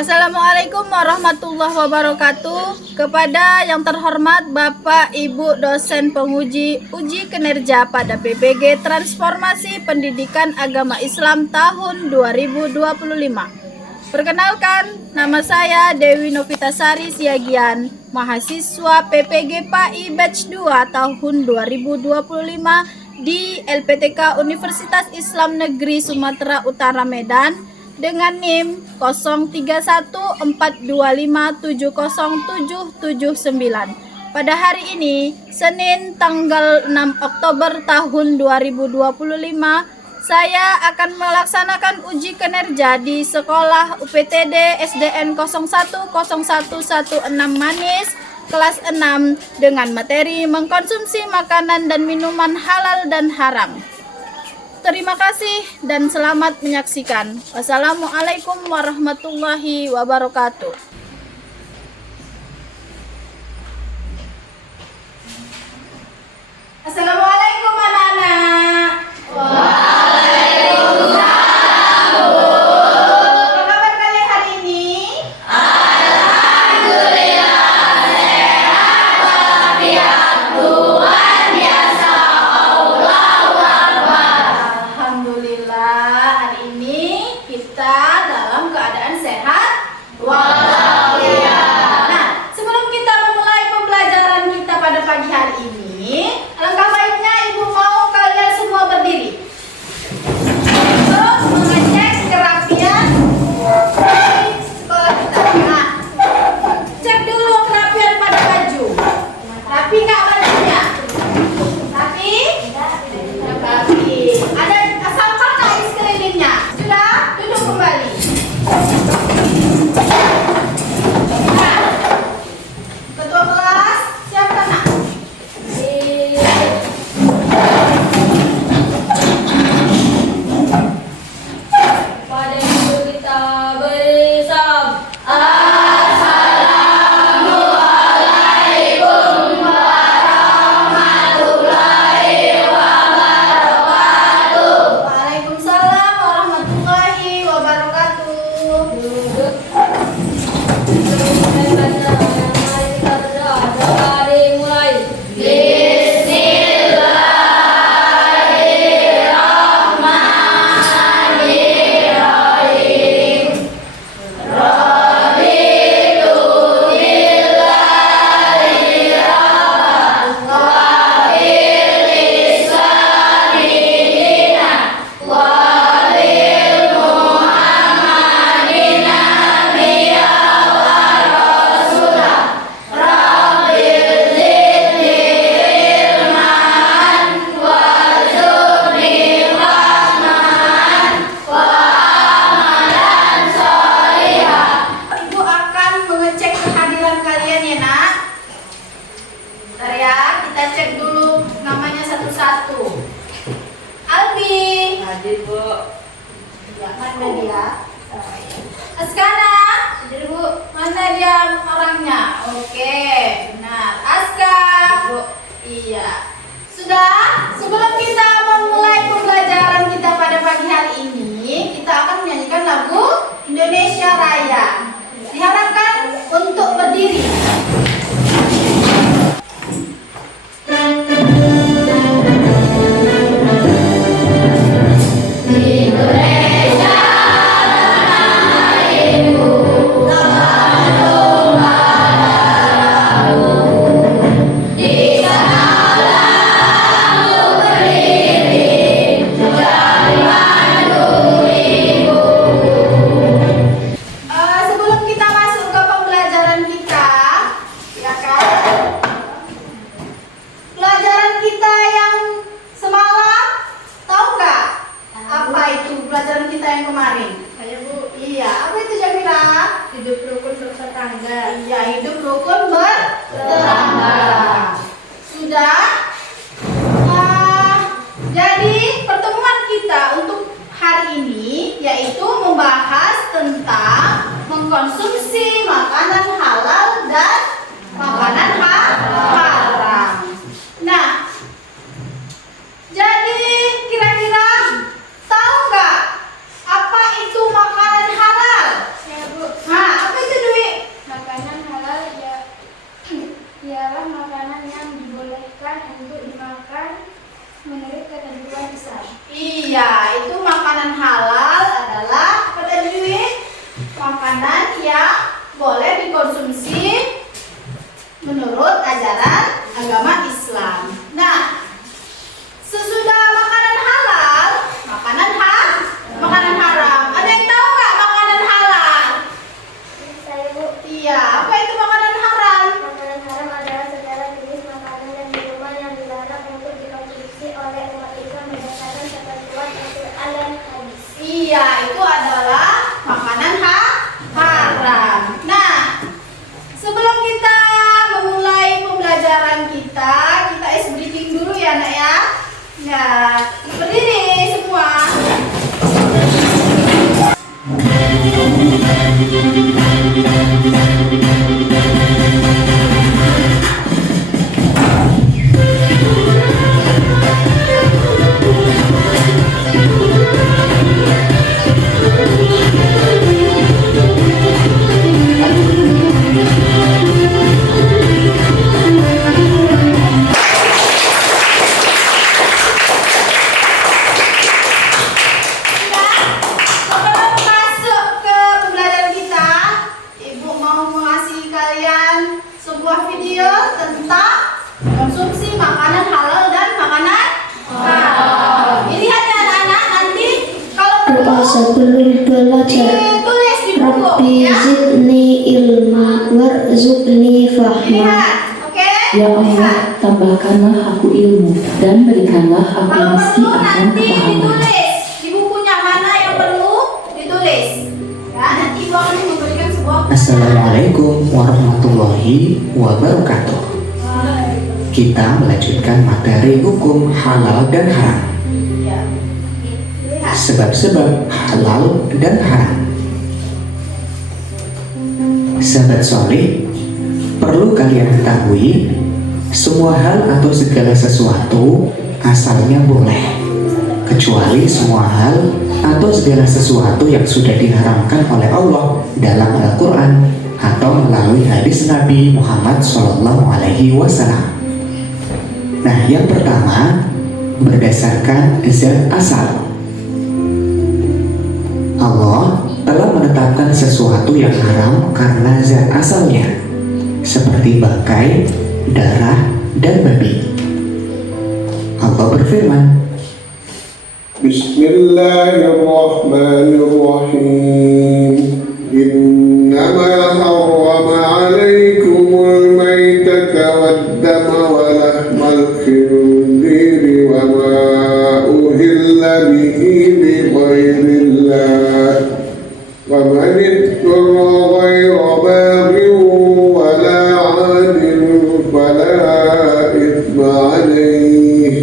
Assalamualaikum warahmatullahi wabarakatuh. Kepada yang terhormat Bapak Ibu dosen penguji uji kinerja pada PPG Transformasi Pendidikan Agama Islam tahun 2025. Perkenalkan, nama saya Dewi Novitasari Siagian, mahasiswa PPG PAI Batch 2 tahun 2025 di LPTK Universitas Islam Negeri Sumatera Utara Medan dengan NIM 0314257079. Pada hari ini, Senin tanggal 6 Oktober tahun 2025, saya akan melaksanakan uji kinerja di Sekolah UPTD SDN 010116 Manis, kelas 6 dengan materi mengkonsumsi makanan dan minuman halal dan haram. Terima kasih dan selamat menyaksikan. Wassalamualaikum warahmatullahi wabarakatuh. Assalamualaikum anak-anak. Waalaikumsalam. Apa kabar kalian hari ini? Alhamdulillah sehat walafiat, Tuhan biasa, Allahu Akbar. Alhamdulillah hari ini kita dalam keadaan sehat Walafiat. Nah, sebelum kita memulai pembelajaran kita pada pagi hari ini, alangkah baiknya Ibu mau kalian semua berdiri untuk mengecek kerapian di sekolah kita. Nah, cek dulu kerapian pada baju. Rapi nggak bajunya? Rapi? Rapi. Ada sampah nggak di sekelilingnya? Sudah? Duduk kembali. Nah, ketua kelas siapa nak? Pada ibu kita beri salam. Assalamualaikum warahmatullahi wabarakatuh. Waalaikumsalam warahmatullahi wabarakatuh. Duduk. Mari kita berdoa. Mari mulai. Bismillahirrahmanirrahim. Raditu billahi rabban wa bil islami dinan wa bil Muhammadin nabiyya wa rasulah. Rabbil zidni ilman warzuqni fahman wa amalan sholihah. Ibu akan mengecek kehadiran kalian ya nak. Bentar ya, kita cek dulu namanya satu-satu. Albi. Hadir, Bu. Ya, mana dia? Askara. Hadir Bu. Mana dia orangnya? Oke, benar. Aska. Bu. Iya. Sudah? Sebelum kita memulai pembelajaran kita pada pagi hari ini, kita akan menyanyikan lagu Indonesia Raya. Diharapkan untuk berdiri. Indonesia tanah airku, tanah darahku. Di sanalah aku berdiri, dari mandu ibuku. Sebelum kita masuk ke pembelajaran kita, Sebelum masuk ke pembelajaran kita, Ibu mau mengasih kalian sebuah video tentang konsumsi makanan halal dan makanan haram. Dilihat ya anak-anak, nanti kalau Doa perlu sebelum belajar. ditulis di buku Rabbi ya. zidni ilma warzuqni fahma. Dilihat, oke? Ya Allah, Lihat. tambahkanlah aku ilmu dan berikanlah aku Kalau rezeki perlu akan nanti kepahaman. ditulis di bukunya mana yang perlu ditulis. Ya, nanti Ibu akan memberikan sebuah Assalamualaikum warahmatullahi wabarakatuh. Kita melanjutkan materi hukum halal dan haram. Ya. Lihat. Sebab-sebab halal dan haram. Sahabat soleh, perlu kalian ketahui, semua hal atau segala sesuatu asalnya boleh, kecuali semua hal atau segala sesuatu yang sudah diharamkan oleh Allah dalam Al-Quran atau melalui hadis Nabi Muhammad SAW. Nah, yang pertama, berdasarkan zat asal. Allah telah menetapkan sesuatu yang haram karena zat asalnya, seperti bangkai, darah, dan babi. Allah berfirman, بسم الله الرحمن الرحيم إنما حرم عليكم الميتة والدم ولحم الخنزير وما أهل به لغير الله ومن اضطر غير باغ ولا عاد فلا إثم عليه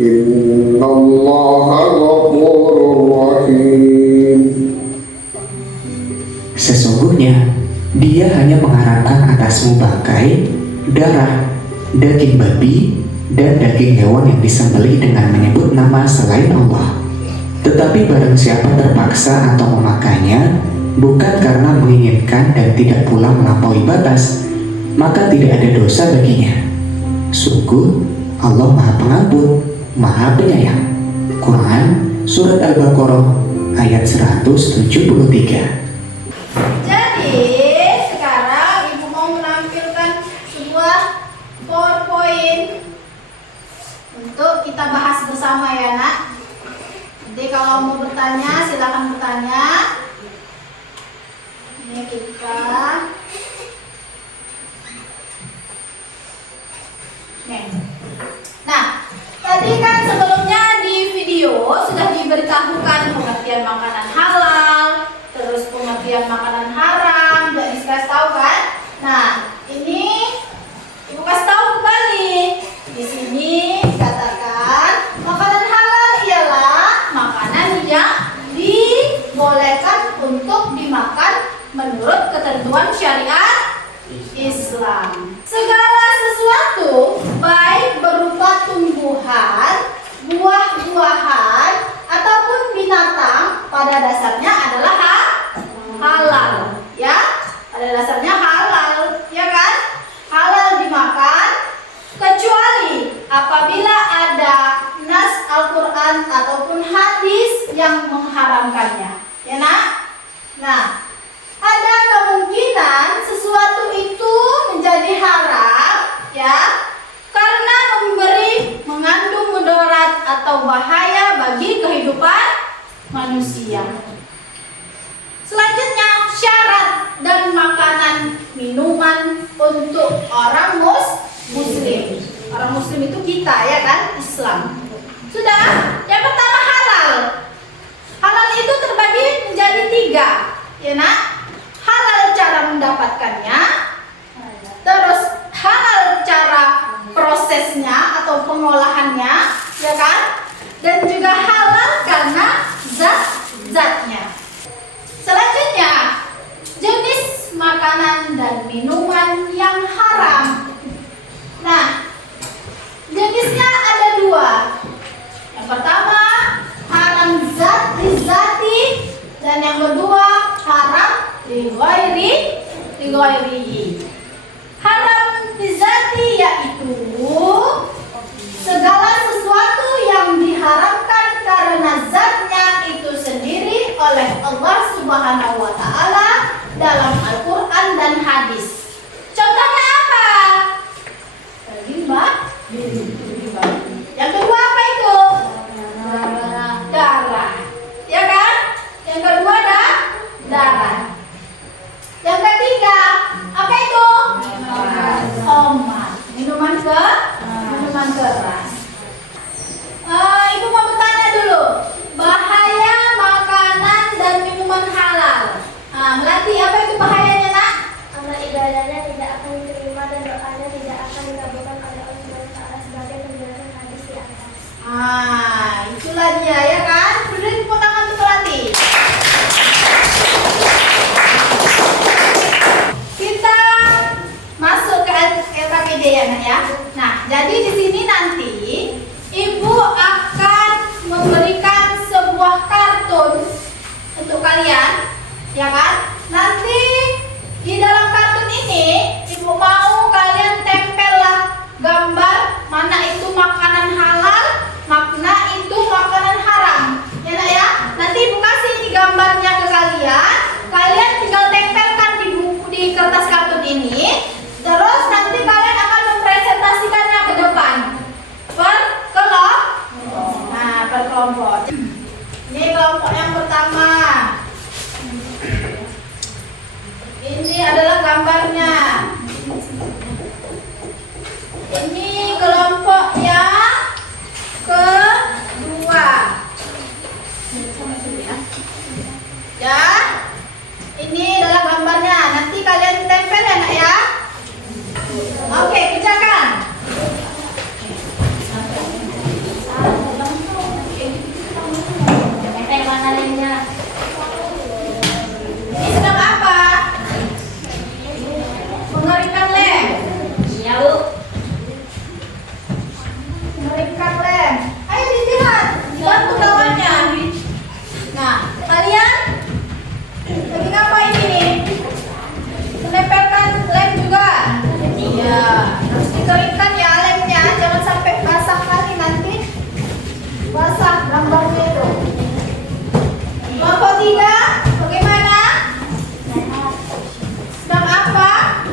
إن الله غفور رحيم. sesungguhnya Dia hanya mengharamkan atasmu bangkai, darah, daging babi, dan daging hewan yang disembelih dengan menyebut nama selain Allah. Tetapi barang siapa terpaksa atau memakannya, bukan karena menginginkan dan tidak pula melampaui batas, maka tidak ada dosa baginya. Sungguh, Allah Maha Pengampun, Maha Penyayang. Quran Surat Al-Baqarah ayat 173. Jadi, sekarang Ibu mau menampilkan sebuah PowerPoint untuk kita bahas bersama ya, Nak. Jadi kalau mau bertanya, silakan bertanya. Ini kita. Nih. Nah, tadi kan sebelumnya di video sudah diberitahukan pengertian makanan halal, terus pengertian makanan haram, dan dikasih tahu kan? Nah, ini Ibu kasih tahu kembali. Di sini dikatakan makanan halal ialah makanan yang dibolehkan untuk dimakan menurut ketentuan syariat Islam. Segala sesuatu baik berupa tumbuhan, buah-buahan ataupun binatang pada dasarnya adalah halal, ya. Pada dasarnya halal, ya kan? Halal dimakan kecuali apabila ada nas Al-Qur'an ataupun hadis yang mengharamkannya. Ya, Nak? Nah, ada kemungkinan sesuatu itu menjadi haram, ya, karena mengandung mudarat atau bahaya bagi kehidupan manusia. Selanjutnya, syarat dan makanan minuman untuk orang muslim. Orang muslim itu kita, ya kan? Islam. Sudah? Yang pertama halal. Halal itu terbagi menjadi 3, ya, Nak? Halal cara mendapatkannya, terus halal cara prosesnya atau pengolahannya, ya kan? Dan juga halal karena zat-zatnya. Selanjutnya, Lighairihi. Haram bizati yaitu segala sesuatu yang diharamkan karena zatnya itu sendiri oleh Allah Subhanahu wa taala dalam Al-Qur'an dan hadis. Contohnya apa? Riba. Yang kedua apa itu? Darah. Ya kan? Yang kedua darah. Yang ketiga apa itu? Omat. Minuman keras. Ibu mau bertanya dulu. Bahaya makanan dan minuman halal. Melati, apa itu bahayanya, Nak? Amal ibadahnya tidak akan diterima dan doanya tidak akan dikabulkan oleh Allah Subhanahu wa taala sebagai penjelasan hadis di atas. Itulah dia ya kan? Beri tepuk tangan untuk Melati. Kita masuk ke LKPD ya, Nak ya. Nah, jadi di sini nanti Ibu akan memberikan sebuah kartun untuk kalian, ya kan? Nanti di dalam kartun ini Ibu mau kalian tempellah gambar mana itu makanan halal, makna itu makanan haram. Ya, Nak ya? Nanti Ibu kasih ini gambarnya ke kalian. Kalian tinggal tempelkan di buku di kertas kartun ini. Terus nanti kalian akan mempresentasikannya ke depan. Per kelompok. Ini kelompok yang pertama. Ini adalah gambarnya. Ini kelompok yang kedua. Ya. Ini adalah gambarnya. Nanti kalian tempel ya, Nak ya. Oke, kerjakan. Mana lainnya? Ini sedang apa? Mengeringkan lem. Iya, Bu. Mengeringkan lem. Ayo dilihat, bantu kawannya. Nah, kalian lagi ngapain ini? Menempelkan lem juga. Iya, harus dikeringkan ya lemnya, jangan sampai basah kali nanti. Basah gambarnya itu. Kelompok 3, bagaimana? Sedang apa?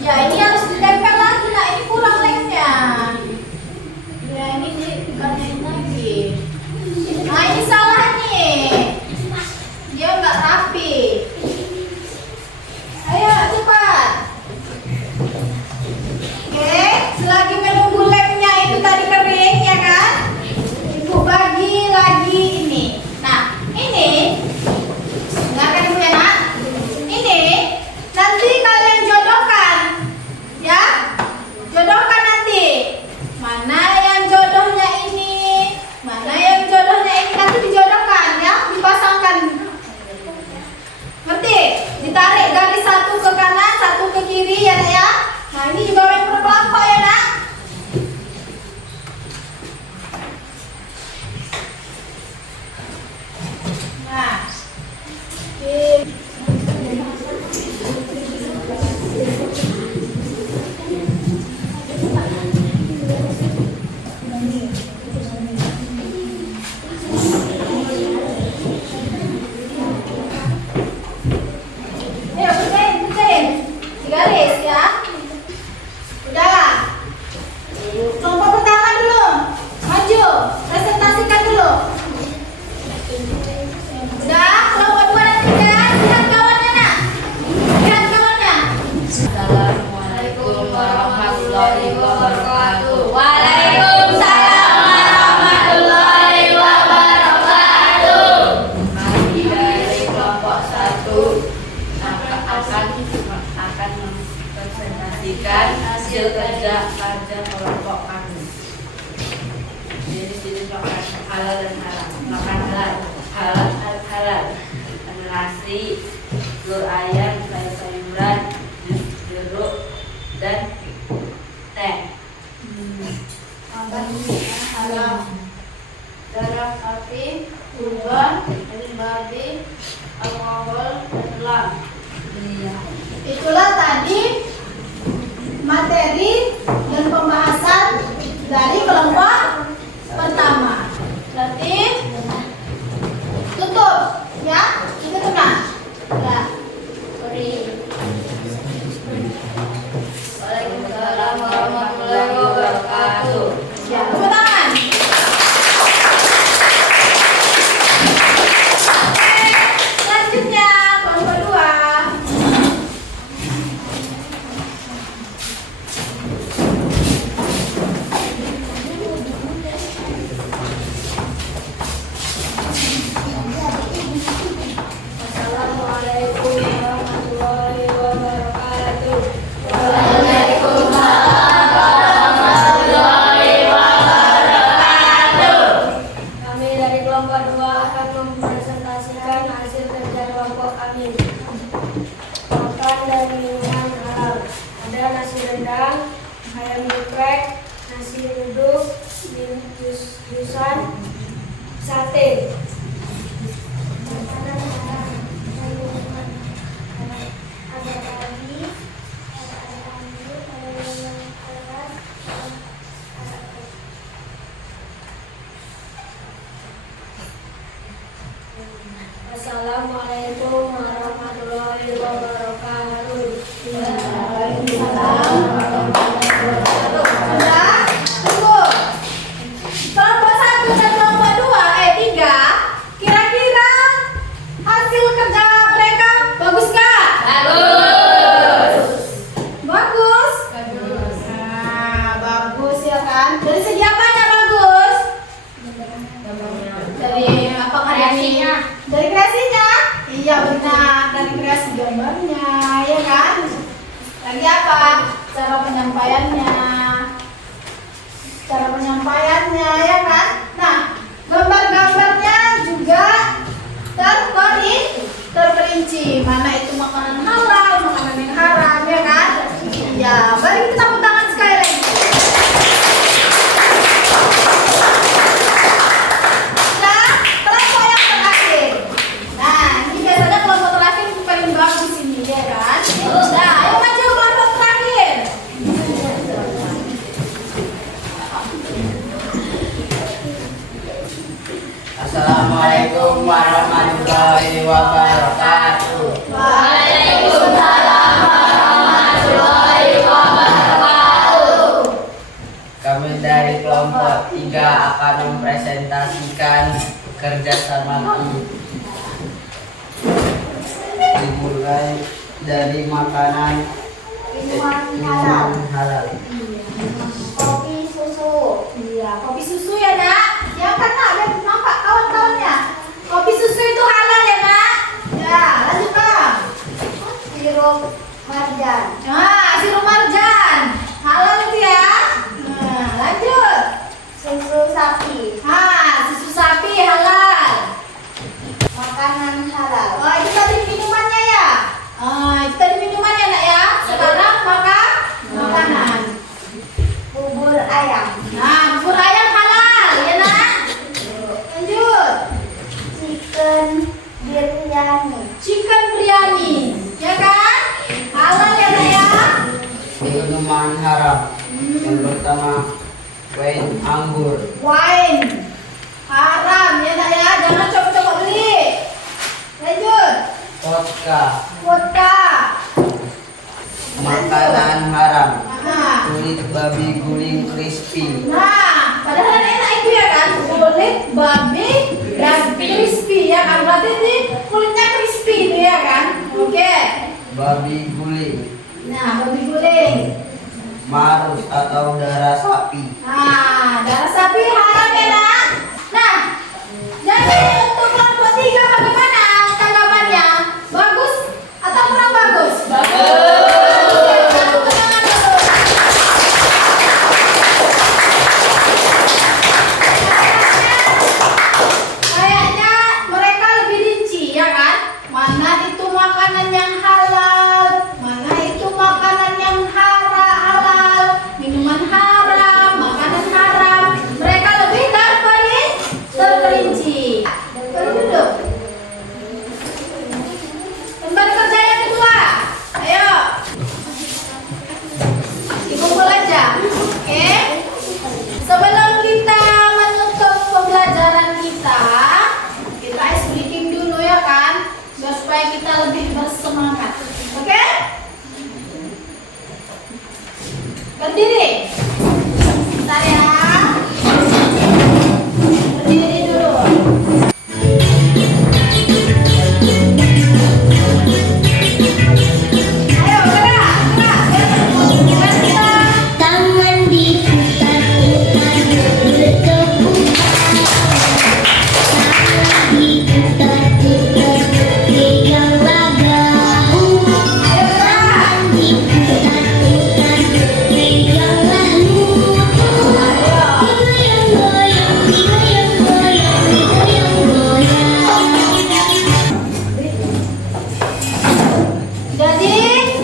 Ya, ini harus ditempel lagi, Nak. Ini kurang lemnya. Ya, ini diganyain lagi. Nah, ini salah nih. Dia nggak rapi. Ayo, cepat. Oke, selagi menunggu lemnya itu tadi kering, ya kan? Ibu bagi lagi ini. Nah, ini dengarkan Ibu ya, Nak. Ini nanti kalian jodohkan, ya. Jodohkan nanti. Mana yang jodohnya ini, mana yang jodohnya ini, nanti dijodohkan ya, dipasangkan. Ngerti? Ditarik garis satu ke kanan, satu ke kiri ya, Nak ya. Nah, ini juga main berkelompok ya, Nak. Nah, ayo kerjain, garis ya. Udah. Kelompok pertama dulu, maju, presentasikan dulu. Udah, kelompok 2 dan 3, lihat kawannya, Nak. Lihat kawannya. Assalamualaikum warahmatullahi wabarakatuh. Waalaikumsalam warahmatullahi wabarakatuh. Kami dari kelompok 1 akan mempresentasikan hasil kerja kelompok kami. Jadi sini makan halal dan haram. Makan halal, nasi, telur ayam, sayur-sayuran, jus jeruk, dan teh. Halal. Darah sapi, kurban, tadi alkohol dan lam. Iya. Itulah tadi materi dan pembahasan dari kelompok pertama. Berarti tutup ya, tutup nah. Ya. Waalaikumsalam warahmatullahi wabarakatuh. Ya, tepuk tangan. Oke, selanjutnya kelompok 2. Assalamualaikum warahmatullahi wabarakatuh. Kami dari kelompok 2 akan mempresentasikan hasil kerja kelompok kami. Makan dan minuman halal. Ada nasi rendang, ayam geprek, nasi uduk, jusan, sate. Makanan halal dan minuman halal. Ada daging, ada anggur, ada minuman keras, ada teh. Assalamualaikum warahmatullahi wabarakatuh. Waalaikumsalam warahmatullahi wabarakatuh. Sudah? Tunggu. Kelompok 1 dan kelompok 3, kira-kira hasil kerja mereka bagus kah? Bagus. Nah, bagus ya kan? Dari segi apanya bagus? Dari apa kreasinya? Dari kreasinya? Iya benar, dari kreasi gambarnya, ya kan? Lagi apa? Cara penyampaiannya. Cara penyampaiannya, ya kan? Nah, gambar-gambarnya juga terperinci. Mana itu makanan halal, makanan yang haram, ya kan? Iya, mari kita tepuk tangan sekali lagi. Nah, kelompok yang terakhir. Nah, ini biasanya kelompok terakhir itu paling bagus ini, ya kan? Nah, ayo maju kelompok terakhir. Assalamualaikum warahmatullahi wabarakatuh. Kami dari kelompok 3 akan mempresentasikan kerjasama kami. Dimulai dari makanan minuman halal. Kopi susu. Iya, kopi susu ya nak. Ya kan nak, biar nampak kawan-kawannya. Kopi susu itu halal ya nak. Ya, lanjut bang. Sirup marjan. Nah, sirup marjan halal itu ya. Nah, lanjut. Susu sapi. Nah, susu sapi halal. Makanan halal. Oh, itu tadi minumannya ya. Itu tadi minumannya nak ya. Sekarang makanan. Bubur ayam. Nah, bubur ayam halal ya nak. Lanjut. Chicken biryani. Chicken biryani, ya kan? Halal ya nak ya. Minuman haram. Yang pertama wine anggur. Wine haram ya nak ya. Jangan coba-coba beli. Lanjut. Vodka. Makanan haram. Nah, Kulit babi guling crispy. nah, padahal enak itu ya kan? Kulit babi dan crispy ya kan? Berarti ini kulitnya crispy itu ya kan? Oke. Babi guling. Nah, babi guling. Marus atau darah sapi. Nah, darah sapi haram ya nak. Nah, jadi untuk kelompok 3 bagaimana tanggapannya? Bagus atau kurang bagus? Bagus. Kayaknya mereka lebih rinci ya kan? Mana itu makanan yang halal, mana itu makanan yang halal, minuman haram, makanan haram. Mereka lebih semangat. Oke? Berdiri. Bentar ya. Berdiri dulu. Ayo gerak, gerak. Tangan diputar-putar bertepuk tangan diputar-putar pegang bahu tangan diputar-putar pegang lalu digoyang-goyang digoyang-goyang digoyang-goyang. Jadi,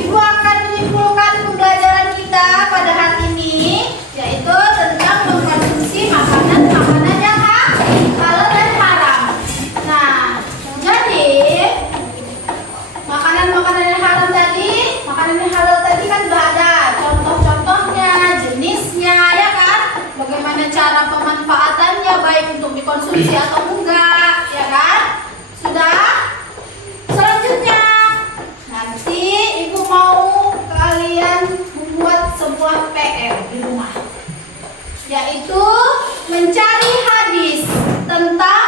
Ibu akan menyimpulkan pembelajaran kita pada hari ini, yaitu tentang mengkonsumsi makanan-makanan yang halal dan haram. Nah, jadi makanan-makanan yang haram tadi, makanan yang halal tadi kan sudah ada contoh-contohnya, jenisnya, ya kan? Bagaimana cara pemanfaatannya, baik untuk dikonsumsi atau enggak, ya kan? Sudah? Selanjutnya, nanti Ibu mau kalian membuat sebuah PR di rumah, yaitu mencari hadis tentang